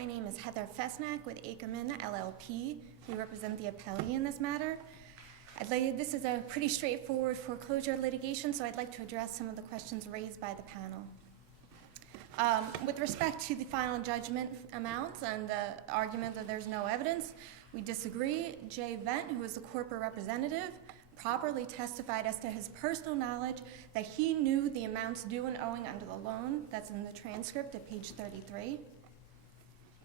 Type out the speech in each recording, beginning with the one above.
My name is Heather Fesnack with Ackerman LLP. We represent the appellee in this matter. This is a pretty straightforward foreclosure litigation, so I'd like to address some of the questions raised by the panel. With respect to the final judgment amounts and the argument that there's no evidence, we disagree. Jay Vent, who is the corporate representative, properly testified as to his personal knowledge that he knew the amounts due and owing under the loan. That's in the transcript at page 33.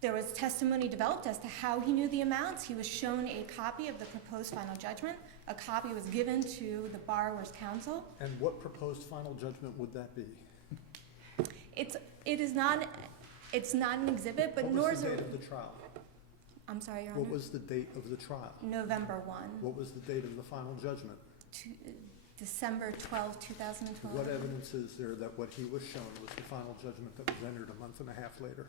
There was testimony developed as to how he knew the amounts. He was shown a copy of the proposed final judgment. A copy was given to the borrower's counsel. And what proposed final judgment would that be? It's not an exhibit, but nor is it. What was the date of the trial? I'm sorry, Your Honor. What was the date of the trial? November 1. What was the date of the final judgment? December 12, 2012. What evidence is there that what he was shown was the final judgment that was entered a month and a half later?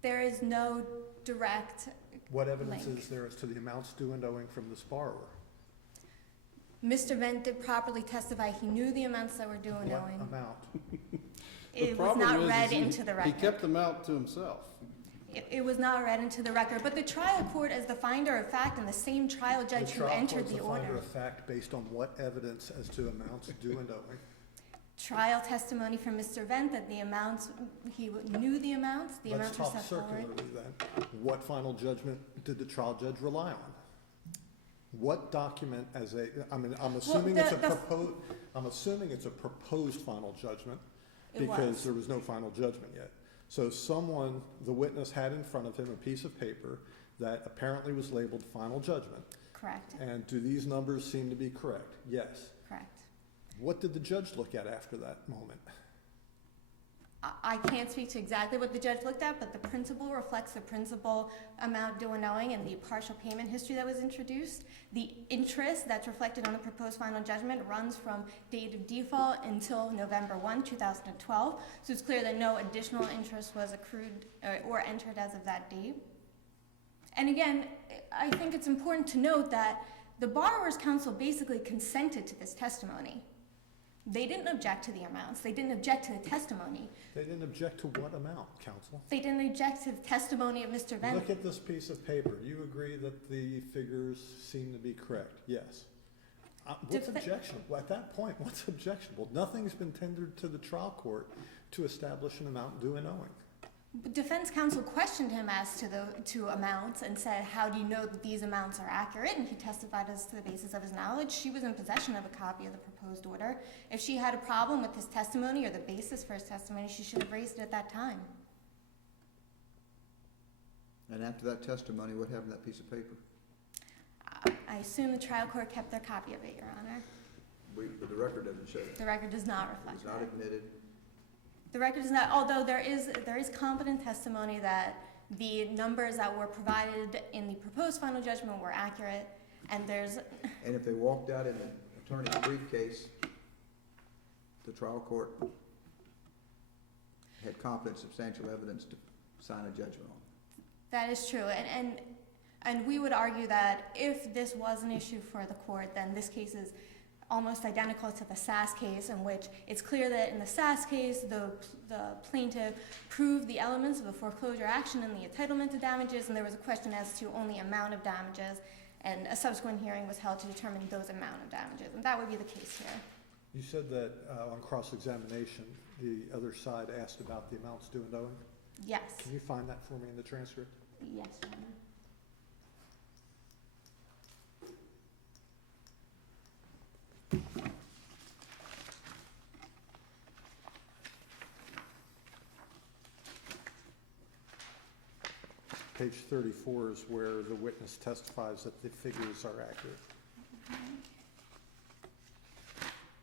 There is no direct What evidence link. is there as to the amounts due and owing from this borrower? Mr. Vent did properly testify he knew the amounts that were due and owing. What amount? It was not read into the record. He kept them out to himself. It was not read into the record, but the trial court, as the finder of fact and the same trial judge who entered the The trial court's the finder order. of fact based on what evidence as to amounts due and owing? Trial testimony from Mr. Vent that the amounts, he knew the amounts, the amounts were set forward. Let's talk circularly then. What final judgment did the trial judge rely on? What document I'm assuming it's a proposed final judgment because there was no final judgment yet. So the witness had in front of him a piece of paper that apparently was labeled final judgment. Correct. And do these numbers seem to be correct? Yes. Correct. What did the judge look at after that moment? I can't speak to exactly what the judge looked at, but the principle reflects the principal amount due and owing and the partial payment history that was introduced. The interest that's reflected on the proposed final judgment runs from date of default until November 1, 2012. So it's clear that no additional interest was accrued or entered as of that date. And again, I think it's important to note that the borrower's counsel basically consented to this testimony. They didn't object to the amounts. They didn't object to the testimony. They didn't object to what amount, counsel? They didn't object to the testimony of Mr. Vent. Look at this piece of paper. You agree that the figures seem to be correct? Yes. What's objectionable? At that point, what's objectionable? Nothing's been tendered to the trial court to establish an amount due and owing. Defense counsel questioned him as to amounts and said, how do you know that these amounts are accurate? And he testified as to the basis of his knowledge. She was in possession of a copy of the proposed order. If she had a problem with his testimony or the basis for his testimony, she should have raised it at that time. And after that testimony, what happened to that piece of paper? I assume the trial court kept their copy of it, Your Honor. But the record doesn't show that. The record does not reflect It's not that. admitted. The record does not, although there is competent testimony that the numbers that were provided in the proposed final judgment were accurate, and there's... And if they walked out in an attorney's briefcase, the trial court had competent, substantial evidence to sign a judgment on. That is true, and we would argue that if this was an issue for the court, then this case is almost identical to the Sass case, in which it's clear that in the Sass case, the plaintiff proved the elements of the foreclosure action and the entitlement to damages, and there was a question as to only amount of damages, and a subsequent hearing was held to determine those amount of damages, and that would be the case here. You said that on cross-examination, the other side asked about the amounts due and owing? Yes. Can you find that for me in the transcript? Yes, Your Honor. Page 34 is where the witness testifies that the figures are accurate.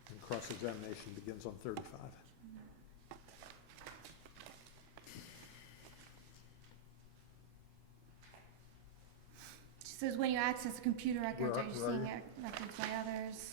And cross-examination begins on 35. She says when you access the computer records, Where are you are seeing you? records by others?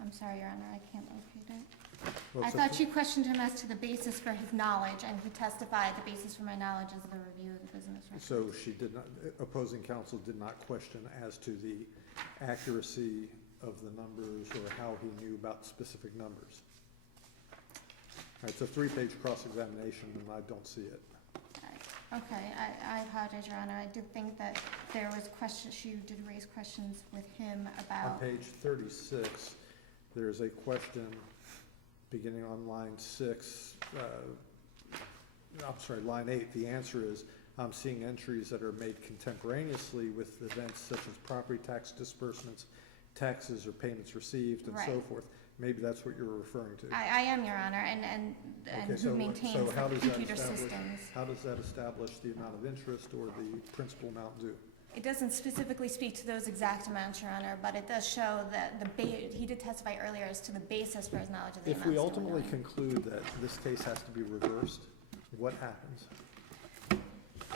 I'm sorry, Your Honor, I can't locate it. Well, I so- thought she questioned him as to the basis for his knowledge, and he testified the basis for my knowledge is the review of the business records. So she did not, opposing counsel did not question as to the accuracy of the numbers or how he knew about specific numbers. All right, it's a 3-page cross-examination, and I don't see it. Okay, I apologize, Your Honor. I did think that there was questions, she did raise questions with him On about, page 36, there's a question beginning on line 6, I'm sorry, line 8. The answer is, I'm seeing entries that are made contemporaneously with events such as property tax disbursements, taxes or payments received, and so Right. forth. Maybe that's what you're referring to. I am, Your Honor, and Okay, who so maintains how the does that computer establish- systems. How does that establish the amount of interest or the principal amount due? It doesn't specifically speak to those exact amounts, Your Honor, but it does show that he did testify earlier as to the basis for his knowledge of the amounts. If we due ultimately and owing. conclude that this case has to be reversed, what happens?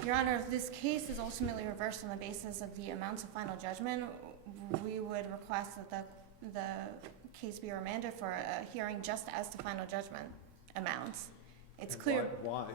Your Honor, if this case is ultimately reversed on the basis of the amounts of final judgment, we would request that the case be remanded for a hearing just as to final judgment amounts. It's And clear. Why?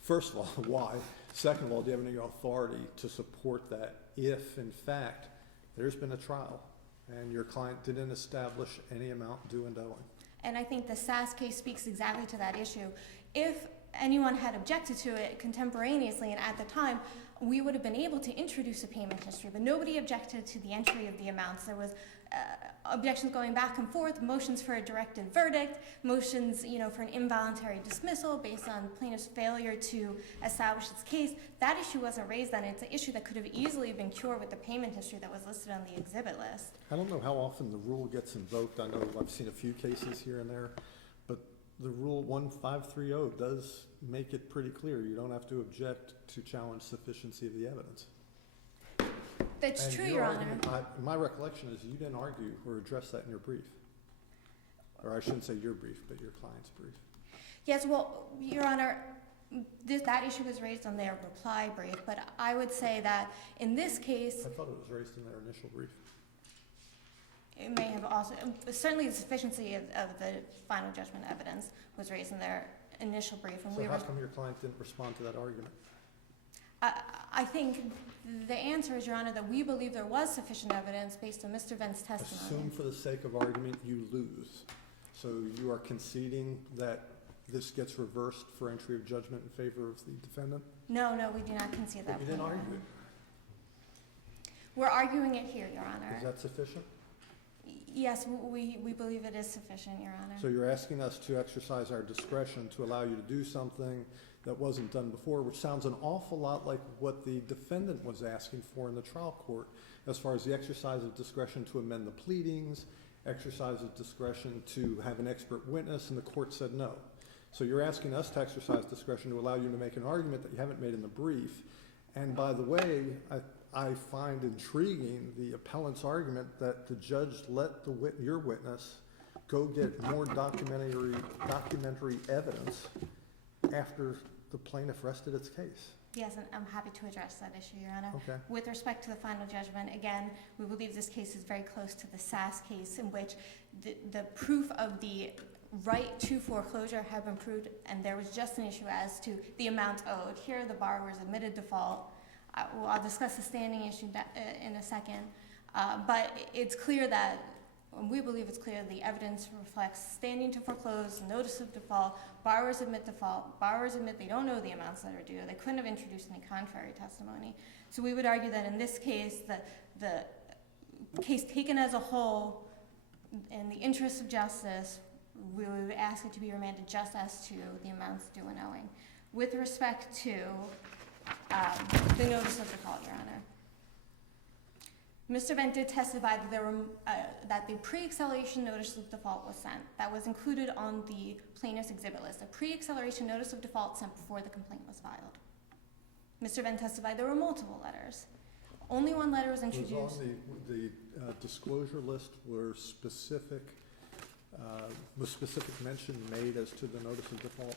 First of all, why? Second of all, do you have any authority to support that if, in fact, there's been a trial and your client didn't establish any amount due and owing? And I think the SAS case speaks exactly to that issue. If anyone had objected to it contemporaneously and at the time, we would have been able to introduce a payment history, but nobody objected to the entry of the amounts. There was objections going back and forth, motions for a directed verdict, motions, for an involuntary dismissal based on plaintiff's failure to establish its case. That issue wasn't raised then. It's an issue that could have easily been cured with the payment history that was listed on the exhibit list. I don't know how often the rule gets invoked. I know I've seen a few cases here and there, but the rule 1530 does make it pretty clear. You don't have to object to challenge sufficiency of the evidence. That's And true, your Your Honor. argument- my recollection is you didn't argue or address that in your brief. Or I shouldn't say your brief, but your client's brief. Yes, well, Your Honor, that issue was raised on their reply brief, but I would say that in this case, I thought it was raised in their initial brief. it may have also, certainly the sufficiency of the final judgment evidence was raised in their initial brief. And So we how were, come your client didn't respond to that argument? I think the answer is, Your Honor, that we believe there was sufficient evidence based on Mr. Vent's testimony. Assume for the sake of argument you lose. So you are conceding that this gets reversed for entry of judgment in favor of the defendant? No, we do not concede that. You didn't point, Your argue Honor. it. We're arguing it here, Your Honor. Is that sufficient? Yes, we believe it is sufficient, Your Honor. So you're asking us to exercise our discretion to allow you to do something that wasn't done before, which sounds an awful lot like what the defendant was asking for in the trial court, as far as the exercise of discretion to amend the pleadings, exercise of discretion to have an expert witness, and the court said no. So you're asking us to exercise discretion to allow you to make an argument that you haven't made in the brief. And by the way, I find intriguing the appellant's argument that the judge let your witness go get more documentary evidence after the plaintiff rested its case. Yes, and I'm happy to address that issue, Your Honor. Okay. With respect to the final judgment, again, we believe this case is very close to the SAS case, in which the proof of the right to foreclosure had been proved, and there was just an issue as to the amount owed. Here, the borrower's admitted default. I'll discuss the standing issue in a second, but it's clear that, we believe it's clear the evidence reflects standing to foreclose, notice of default, borrowers admit default, borrowers admit they don't know the amounts that are due, they couldn't have introduced any contrary testimony. So we would argue that in this case, the case taken as a whole, in the interest of justice, we would ask it to be remanded just as to the amounts due and owing. With respect to the notice of default, Your Honor, Mr. Vent did testify that that the pre-acceleration notice of default was sent. That was included on the plaintiff's exhibit list. A pre-acceleration notice of default sent before the complaint was filed. Mr. Vent testified there were multiple letters. Only one letter was introduced. Was on the disclosure list was specific mention made as to the notice of default?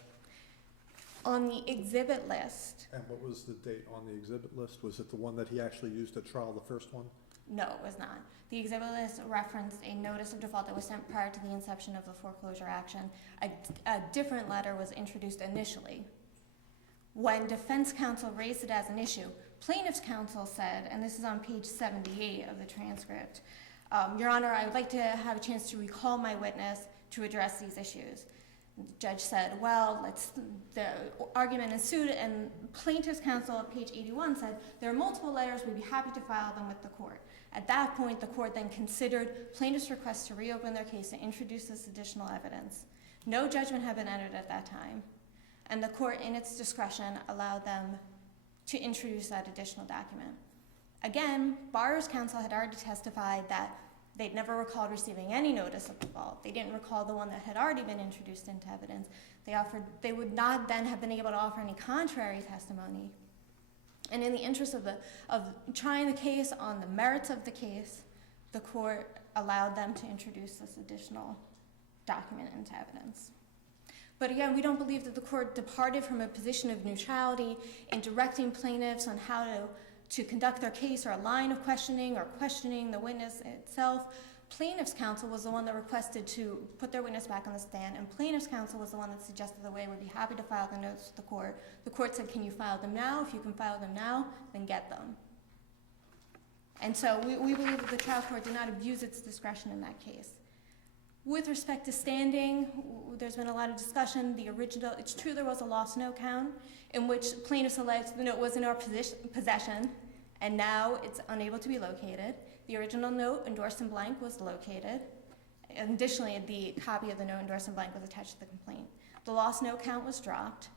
On the exhibit list, And what was the date on the exhibit list? Was it the one that he actually used at trial, the first one? No, it was not. The exhibit list referenced a notice of default that was sent prior to the inception of the foreclosure action. A different letter was introduced initially. When defense counsel raised it as an issue, plaintiff's counsel said, and this is on page 78 of the transcript, Your Honor, I would like to have a chance to recall my witness to address these issues. The judge said, well, the argument ensued, and plaintiff's counsel at page 81 said, there are multiple letters, we'd be happy to file them with the court. At that point, the court then considered plaintiff's request to reopen their case to introduce this additional evidence. No judgment had been entered at that time, and the court, in its discretion, allowed them to introduce that additional document. Again, borrower's counsel had already testified that they'd never recalled receiving any notice of default. They didn't recall the one that had already been introduced into evidence. They would not then have been able to offer any contrary testimony. And in the interest of trying the case on the merits of the case, the court allowed them to introduce this additional document into evidence. But again, we don't believe that the court departed from a position of neutrality in directing plaintiffs on how to conduct their case, or a line of questioning, or questioning the witness itself. Plaintiff's counsel was the one that requested to put their witness back on the stand, and plaintiff's counsel was the one that suggested the way would be happy to file the notes with the court. The court said, can you file them now? If you can file them now, then get them. And so we believe that the trial court did not abuse its discretion in that case. With respect to standing, there's been a lot of discussion. It's true there was a lost note count in which plaintiffs alleged the note was in our possession, and now it's unable to be located. The original note endorsed in blank was located. And additionally, the copy of the note endorsed in blank was attached to the complaint. The lost note count was dropped.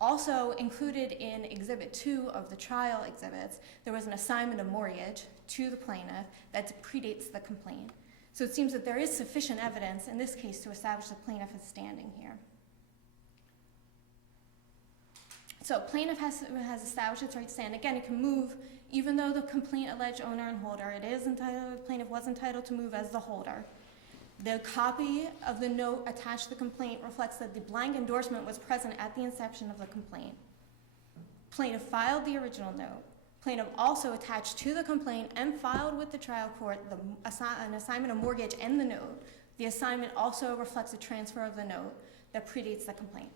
Also included in Exhibit 2 of the trial exhibits, there was an assignment of mortgage to the plaintiff that predates the complaint. So it seems that there is sufficient evidence in this case to establish the plaintiff is standing here. So plaintiff has established its right to stand. Again, it can move, even though the complaint alleged owner and holder, plaintiff was entitled to move as the holder. The copy of the note attached to the complaint reflects that the blank endorsement was present at the inception of the complaint. Plaintiff filed the original note. Plaintiff also attached to the complaint and filed with the trial court an assignment of mortgage and the note. The assignment also reflects a transfer of the note that predates the complaint.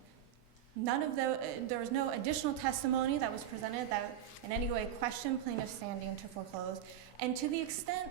There was no additional testimony that was presented that in any way questioned plaintiff's standing to foreclose. And to the extent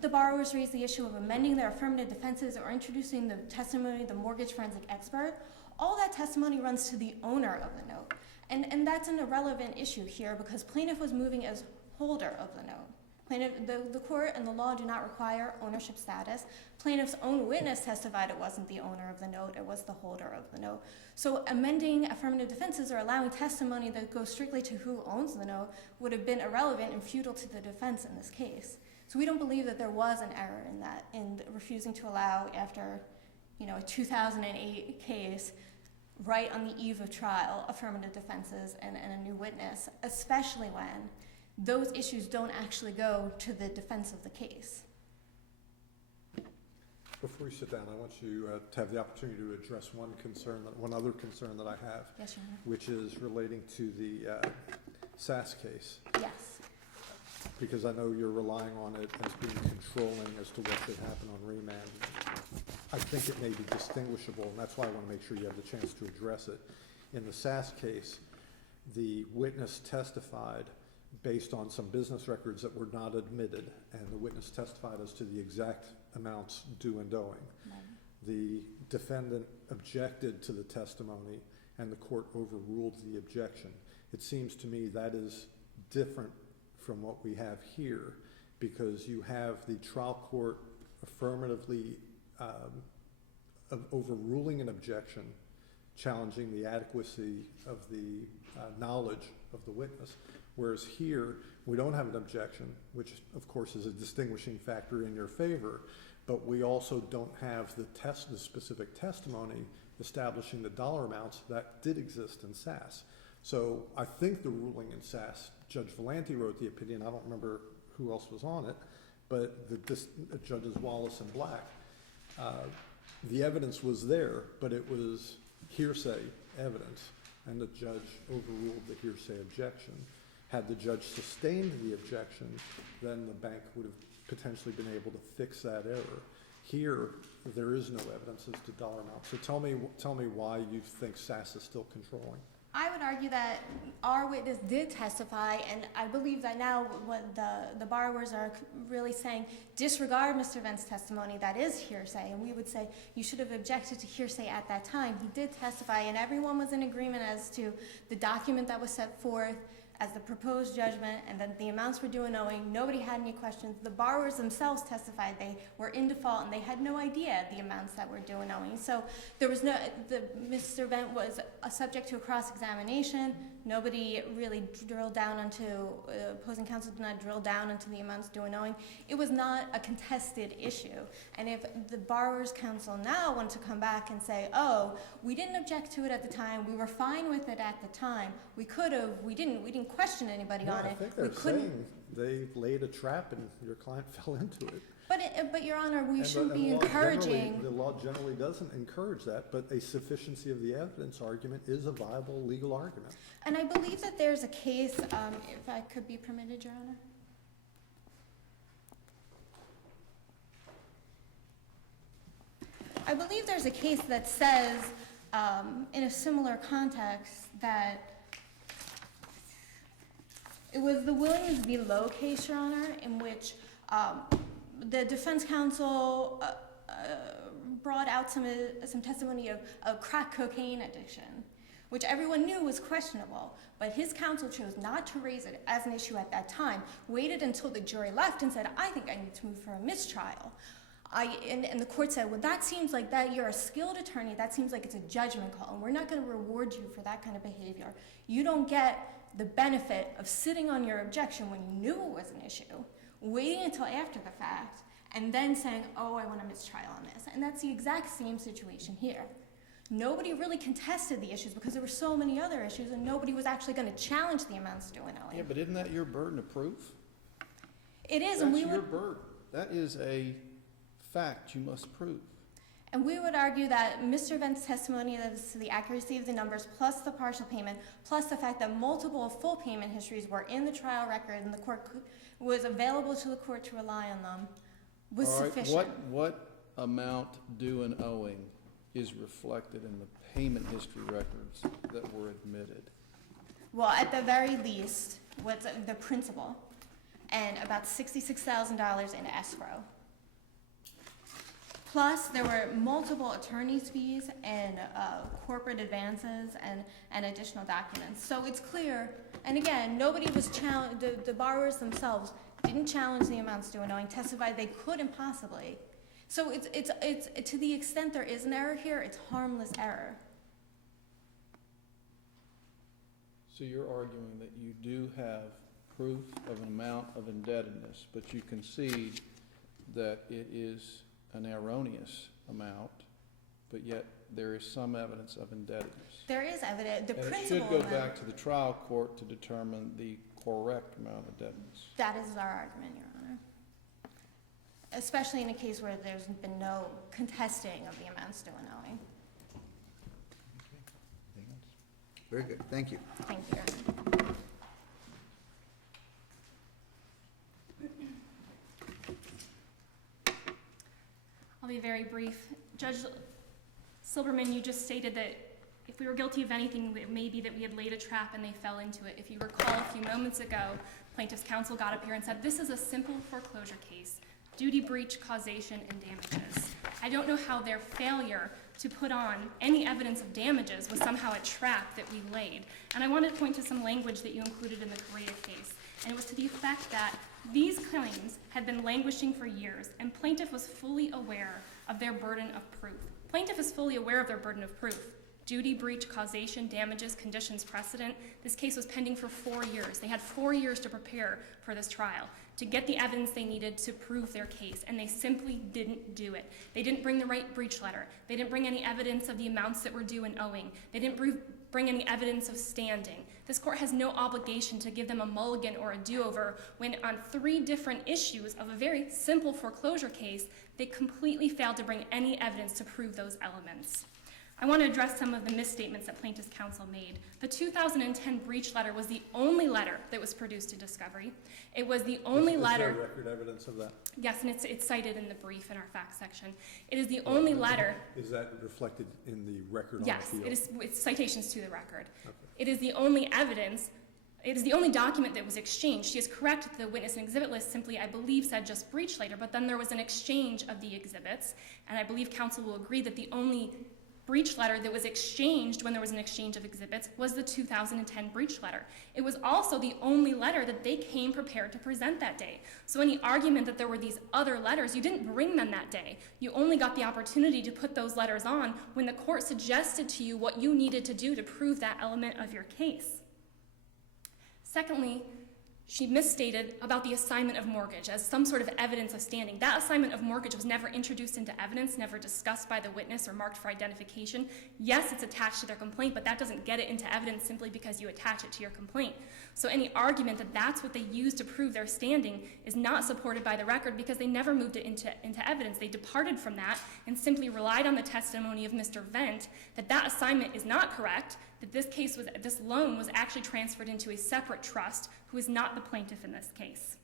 the borrowers raised the issue of amending their affirmative defenses or introducing the testimony of the mortgage forensic expert, all that testimony runs to the owner of the note. And that's an irrelevant issue here because plaintiff was moving as holder of the note. The court and the law do not require ownership status. Plaintiff's own witness testified it wasn't the owner of the note, it was the holder of the note. So amending affirmative defenses or allowing testimony that goes strictly to who owns the note would have been irrelevant and futile to the defense in this case. So we don't believe that there was an error in that, in refusing to allow after a 2008 case, right on the eve of trial, affirmative defenses and a new witness, especially when those issues don't actually go to the defense of the case. Before you sit down, I want you to have the opportunity to address one other concern that I have. Yes, Your Honor. Which is relating to the SAS case. Yes. Because I know you're relying on it as being controlling as to what should happen on remand. I think it may be distinguishable, and that's why I want to make sure you have the chance to address it. In the SAS case, the witness testified based on some business records that were not admitted, and the witness testified as to the exact amounts due and owing. Right. The defendant objected to the testimony, and the court overruled the objection. It seems to me that is different from what we have here, because you have the trial court affirmatively overruling an objection, challenging the adequacy of the knowledge of the witness, whereas here we don't have an objection, which of course is a distinguishing factor in your favor, but we also don't have the specific testimony establishing the dollar amounts that did exist in SAS. So I think the ruling in SAS, Judge Valenti wrote the opinion, I don't remember who else was on it, but the Judges Wallace and Black, the evidence was there, but it was hearsay evidence, and the judge overruled the hearsay objection. Had the judge sustained the objection, then the bank would have potentially been able to fix that error. Here, there is no evidence as to dollar amount. So tell me why you think SAS is still controlling. I would argue that our witness did testify, and I believe that now what the borrowers are really saying, disregard Mr. Vent's testimony, that is hearsay, and we would say you should have objected to hearsay at that time. He did testify, and everyone was in agreement as to the document that was set forth as the proposed judgment, and then the amounts were due and owing. Nobody had any questions. The borrowers themselves testified they were in default, and they had no idea the amounts that were due and owing. So there was Mr. Vent was subject to a cross-examination. Nobody really drilled down into, opposing counsel did not drill down into the amounts due and owing. It was not a contested issue. And if the borrower's counsel now want to come back and say, oh, we didn't object to it at the time, we were fine with it at the time, we could have, we didn't question anybody on it. I think they're saying they laid a trap and your client fell into it. But Your Honor, we shouldn't be encouraging. The law generally doesn't encourage that, but a sufficiency of the evidence argument is a viable legal argument. And I believe that there's a case, if I could be permitted, Your Honor. I believe there's a case that says, in a similar context, that it was the Williams v. Lowe case, Your Honor, in which the defense counsel brought out some testimony of crack cocaine addiction, which everyone knew was questionable, but his counsel chose not to raise it as an issue at that time, waited until the jury left and said, I think I need to move for a mistrial. And the court said, well, that seems like that you're a skilled attorney, that seems like it's a judgment call, and we're not going to reward you for that kind of behavior. You don't get the benefit of sitting on your objection when you knew it was an issue, waiting until after the fact, and then saying, oh, I want a mistrial on this. And that's the exact same situation here. Nobody really contested the issues because there were so many other issues, and nobody was actually going to challenge the amounts due and owing. Yeah, but isn't that your burden of proof? It is, That's and your burden. That is a fact you must prove. And we would argue that Mr. Vent's testimony as to the accuracy of the numbers, plus the partial payment, plus the fact that multiple full payment histories were in the trial record and the court was available to the court to rely on them, was sufficient. What amount due and owing is reflected in the payment history records that were admitted? Well, at the very least, was the principal, and about $66,000 in escrow. Plus, there were multiple attorney's fees and corporate advances and additional documents. So it's clear, and again, nobody was challenged, the borrowers themselves didn't challenge the amounts due and owing, testified they couldn't possibly. So it's to the extent there is an error here, it's harmless error. So you're arguing that you do have proof of an amount of indebtedness, but you concede that it is an erroneous amount, but yet there is some evidence of indebtedness. There is evidence. The and principal it should go amount, back to the trial court to determine the correct amount of indebtedness. that is our argument, Your Honor. Especially in a case where there's been no contesting of the amounts due and owing. Very good, thank you. Thank you, Your Honor. I'll be very brief. Judge Silberman, you just stated that if we were guilty of anything, it may be that we had laid a trap and they fell into it. If you recall, a few moments ago, plaintiff's counsel got up here and said, this is a simple foreclosure case, duty, breach, causation, and damages. I don't know how their failure to put on any evidence of damages was somehow a trap that we laid. And I wanted to point to some language that you included in the Correa case, and it was to the effect that these claims had been languishing for years, and plaintiff was fully aware of their burden of proof. Plaintiff is fully aware of their burden of proof. Duty, breach, causation, damages, conditions, precedent. This case was pending for 4 years. They had 4 years to prepare for this trial, to get the evidence they needed to prove their case, and they simply didn't do it. They didn't bring the right breach letter. They didn't bring any evidence of the amounts that were due and owing. They didn't bring any evidence of standing. This court has no obligation to give them a mulligan or a do-over when on 3 different issues of a very simple foreclosure case, they completely failed to bring any evidence to prove those elements. I want to address some of the misstatements that plaintiff's counsel made. The 2010 breach letter was the only letter that was produced in discovery. It was the only letter. Is there record evidence of that? Yes, and it's cited in the brief in our facts section. It is the only letter. Is that reflected in the record on Yes, appeal? it is. It's citations to the record. Okay. It is the only evidence. It is the only document that was exchanged. She is correct that the witness and exhibit list simply, I believe, said just breach later, but then there was an exchange of the exhibits, and I believe counsel will agree that the only breach letter that was exchanged when there was an exchange of exhibits was the 2010 breach letter. It was also the only letter that they came prepared to present that day. So any argument that there were these other letters, you didn't bring them that day. You only got the opportunity to put those letters on when the court suggested to you what you needed to do to prove that element of your case. Secondly, she misstated about the assignment of mortgage as some sort of evidence of standing. That assignment of mortgage was never introduced into evidence, never discussed by the witness or marked for identification. Yes, it's attached to their complaint, but that doesn't get it into evidence simply because you attach it to your complaint. So any argument that that's what they used to prove their standing is not supported by the record because they never moved it into evidence. They departed from that and simply relied on the testimony of Mr. Vent that that assignment is not correct, that this loan was actually transferred into a separate trust who is not the plaintiff in this case.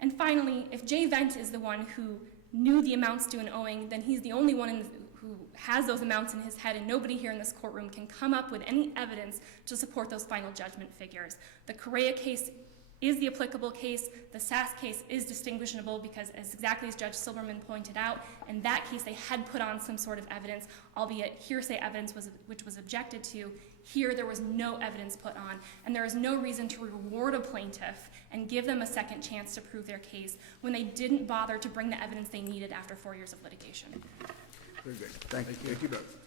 And finally, if Jay Vent is the one who knew the amounts due and owing, then he's the only one who has those amounts in his head, and nobody here in this courtroom can come up with any evidence to support those final judgment figures. The Correa case is the applicable case. The Sass case is distinguishable because, exactly as Judge Silberman pointed out, in that case they had put on some sort of evidence, albeit hearsay evidence which was objected to. Here there was no evidence put on, and there is no reason to reward a plaintiff and give them a second chance to prove their case when they didn't bother to bring the evidence they needed after 4 years of litigation. Very good. Thank you both.